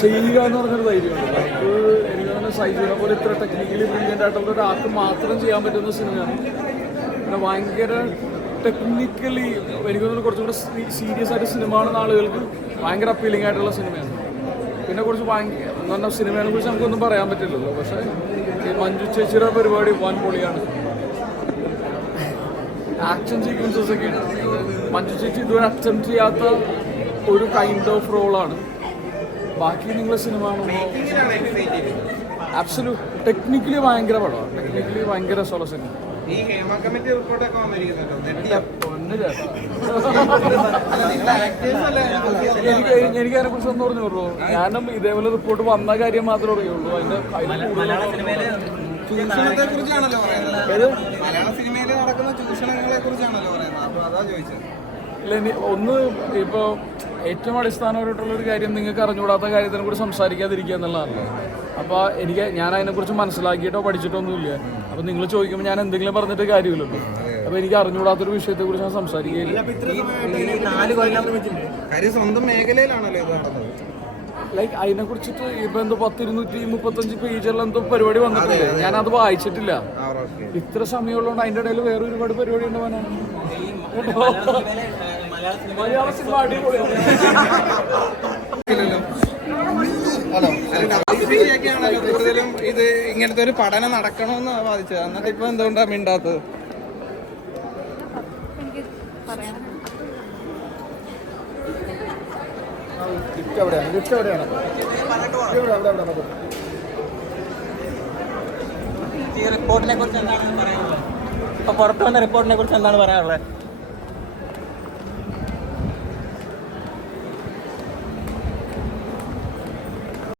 ചെയ്യുക എന്ന് പറഞ്ഞൊരു ധൈര്യമുണ്ട്. നമുക്ക് എനിക്ക് തന്നെ സൈജുവിനെ പോലെ ഇത്ര ടെക്നിക്കലി ബ്രില്യൻ്റ് ആയിട്ടുള്ള ഒരാൾക്ക് മാത്രം ചെയ്യാൻ പറ്റുന്ന സിനിമയാണ്. പിന്നെ ഭയങ്കര ടെക്നിക്കലി എനിക്ക് തോന്നുന്നു കുറച്ചും കൂടെ സീരിയസ് ആയിട്ട് സിനിമ കാണുന്ന ആളുകൾക്ക് ഭയങ്കര അപ്പീലിംഗ് ആയിട്ടുള്ള സിനിമയാണ്. പിന്നെ കുറച്ച് ഭയങ്കര എന്ന് പറഞ്ഞാൽ സിനിമയെ കുറിച്ച് നമുക്കൊന്നും പറയാൻ പറ്റില്ലല്ലോ. പക്ഷേ ഈ മഞ്ജു ചേച്ചിയുടെ പരിപാടി വൻ പൊളിയാണ്. ആക്ഷൻ സീക്വൻസസ് ഒക്കെയാണ്. മഞ്ജു ചേച്ചി ഇതുവരെ അറ്റംപ്റ്റ് ചെയ്യാത്ത ഒരു കൈൻഡ് ഓഫ് റോളാണ്. ബാക്കി നിങ്ങൾ സിനിമ കാണുമ്പോൾ ആബ്സല്യൂട്ട് ടെക്നിക്കലി ഭയങ്കര പടമാണ്. ടെക്നിക്കലി ഭയങ്കര രസമുള്ള സിനിമ. എനിക്കതിനെ കുറിച്ച് ഒന്ന് പറഞ്ഞോളൂ. ഞാനും ഇതേപോലെ റിപ്പോർട്ട് വന്ന കാര്യം മാത്രമേ അറിയുള്ളൂ. അതിന്റെ ഇല്ല, ഒന്ന് ഇപ്പോൾ ഏറ്റവും അടിസ്ഥാനപരമായിട്ടുള്ളൊരു കാര്യം നിങ്ങൾക്ക് അറിഞ്ഞുകൂടാത്ത കാര്യത്തിനെ കൂടി സംസാരിക്കാതിരിക്കുക എന്നുള്ളതാണല്ലോ. അപ്പോൾ ഞാൻ അതിനെക്കുറിച്ച് മനസ്സിലാക്കിയിട്ടോ പഠിച്ചിട്ടോ ഒന്നുമില്ല. അപ്പോൾ നിങ്ങൾ ചോദിക്കുമ്പോൾ ഞാൻ എന്തെങ്കിലും പറഞ്ഞിട്ട് കാര്യമില്ലല്ലോ. അപ്പോൾ എനിക്ക് അറിഞ്ഞുകൂടാത്തൊരു വിഷയത്തെക്കുറിച്ച് ഞാൻ സംസാരിക്കുകയില്ല. ലൈക്ക് അതിനെക്കുറിച്ചിട്ട് ഇപ്പം എന്തോ 235 പേജുള്ള എന്തോ പരിപാടി വന്നിട്ടില്ലേ, ഞാനത് വായിച്ചിട്ടില്ല. ഇത്ര സമയമുള്ളതുകൊണ്ട് അതിൻ്റെ ഇടയിൽ വേറെ ഒരുപാട് പരിപാടി ഉണ്ടാവാനാണ്. മലയാള സിനിമ അടിപൊളിയാണ്. കൂടുതലും ഇത് ഇങ്ങനത്തെ ഒരു പഠനം നടക്കണമെന്ന് ബാധിച്ചത്. എന്നിട്ട് ഇപ്പൊ എന്തുകൊണ്ടാണ് മിണ്ടാത്തത്? ഈ റിപ്പോർട്ടിനെ കുറിച്ച് എന്താണ് പറയാനുള്ളത്? ഇപ്പൊ പുറത്തു വന്ന റിപ്പോർട്ടിനെ കുറിച്ച് എന്താണ് പറയാനുള്ളത്?